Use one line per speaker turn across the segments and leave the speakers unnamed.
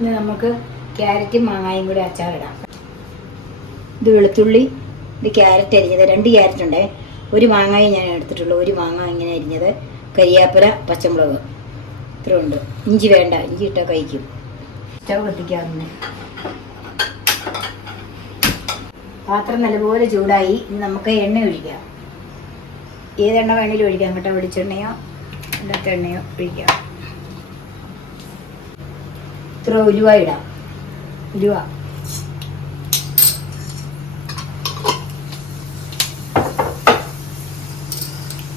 ഇനി നമുക്ക് ക്യാരറ്റും മാങ്ങായും കൂടി അച്ചാറിടാം. ഇത് വെളുത്തുള്ളി ഇത് ക്യാരറ്റ് അരിഞ്ഞത് രണ്ട് ക്യാരറ്റ് ഉണ്ടേ. ഒരു മാങ്ങായും ഞാൻ എടുത്തിട്ടുള്ളൂ. ഒരു മാങ്ങ ഇങ്ങനെ അരിഞ്ഞത് കരിയാപ്പുര പച്ചമുളക്. ഇത്ര ഉണ്ട്. ഇഞ്ചി വേണ്ട. ഇഞ്ചി ഇട്ടാൽ കഴിക്കും. സ്റ്റവ് കത്തിക്കാവുന്നേ. പാത്രം നല്ലപോലെ ചൂടായി. ഇനി നമുക്ക് എണ്ണ ഒഴിക്കാം. ഏതെണ്ണ വേണേലും ഒഴിക്കാം. കേട്ടോ വെളിച്ചെണ്ണയോ അല്ലാത്ത എണ്ണയോ ഒഴിക്കാം. ഇത്ര ഉലുവ ഇടാം. ഉലുവ.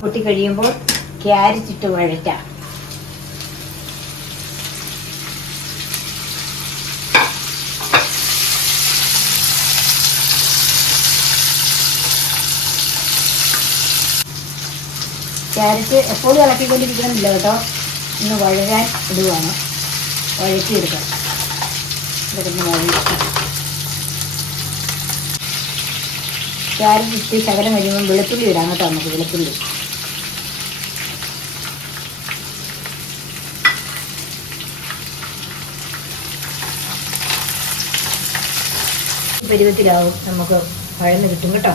പൊട്ടി കഴിയുമ്പോൾ ക്യാരറ്റ് ഇട്ട് വഴറ്റാം. ക്യാരറ്റ് എപ്പോഴും ഇളക്കിക്കൊണ്ടിരിക്കണമെന്നില്ല കേട്ടോ. ഒന്ന് വഴരാൻ ഇടുവാണ്. വഴറ്റിയെടുക്കാം. ഇതൊക്കെ വഴറ്റി ക്യാരറ്റ് ഇട്ട് ശകലം കഴിയുമ്പോൾ വെളുത്തുള്ളി ഇടാം കേട്ടോ നമുക്ക് വെളുത്തുള്ളി. പരുവത്തിലാവും. നമുക്ക് പഴന്ന് കിട്ടും കേട്ടോ.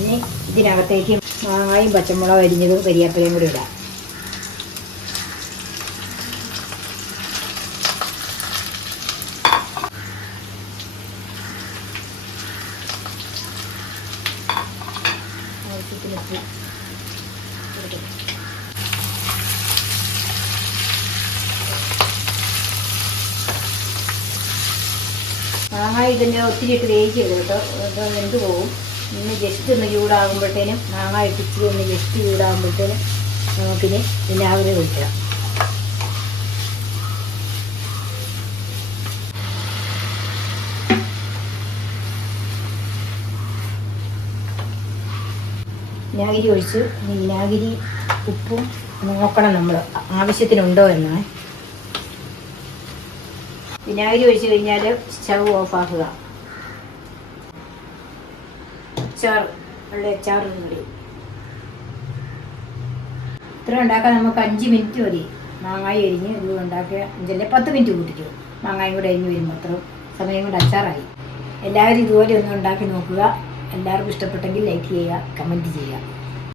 ഇനി ഇതിനകത്തേക്ക് മാങ്ങായും പച്ചമുളകും അരിഞ്ഞതും കരിയാപ്പലയും കൂടി ഇടാം. മാങ്ങ ഇതിന്റെ ഒത്തിരി ഇട്ട് വേവിക്കരുത് കേട്ടോ. അത് വെന്ത് പോകും ഇന്ന് ജസ്റ്റ് ഒന്ന് ചൂടാകുമ്പോഴത്തേനും മാങ്ങ ഇട്ടിച്ചിരി ഒന്ന് ജസ്റ്റ് ചൂടാകുമ്പോഴത്തേനും നമുക്കിനി വിനാഗിരി ഒഴിക്കാം. വിനാഗിരി ഒഴിച്ച് വിനാഗിരി ഉപ്പും നോക്കണം നമ്മൾ ആവശ്യത്തിനുണ്ടോ എന്ന്. വിനാഗിരി ഒഴിച്ച് കഴിഞ്ഞാൽ സ്റ്റവ് ഓഫാക്കുക ഇത്ര ഉണ്ടാക്കാൻ നമുക്ക് അഞ്ച് മിനിറ്റ് മതി. മാങ്ങായി അരിഞ്ഞ് ഇത് ഉണ്ടാക്കിയ അഞ്ചല്ലേ പത്ത് മിനിറ്റ് കൂട്ടിക്കും. മാങ്ങായും കൂടെ അരിഞ്ഞ് വരുമ്പോൾ അത്ര സമയം കൊണ്ട് അച്ചാറായി. എല്ലാവരും ഇതുപോലെ ഒന്ന് ഉണ്ടാക്കി നോക്കുക. എല്ലാവർക്കും ഇഷ്ടപ്പെട്ടെങ്കിൽ ലൈക്ക് ചെയ്യുക കമന്റ് ചെയ്യുക.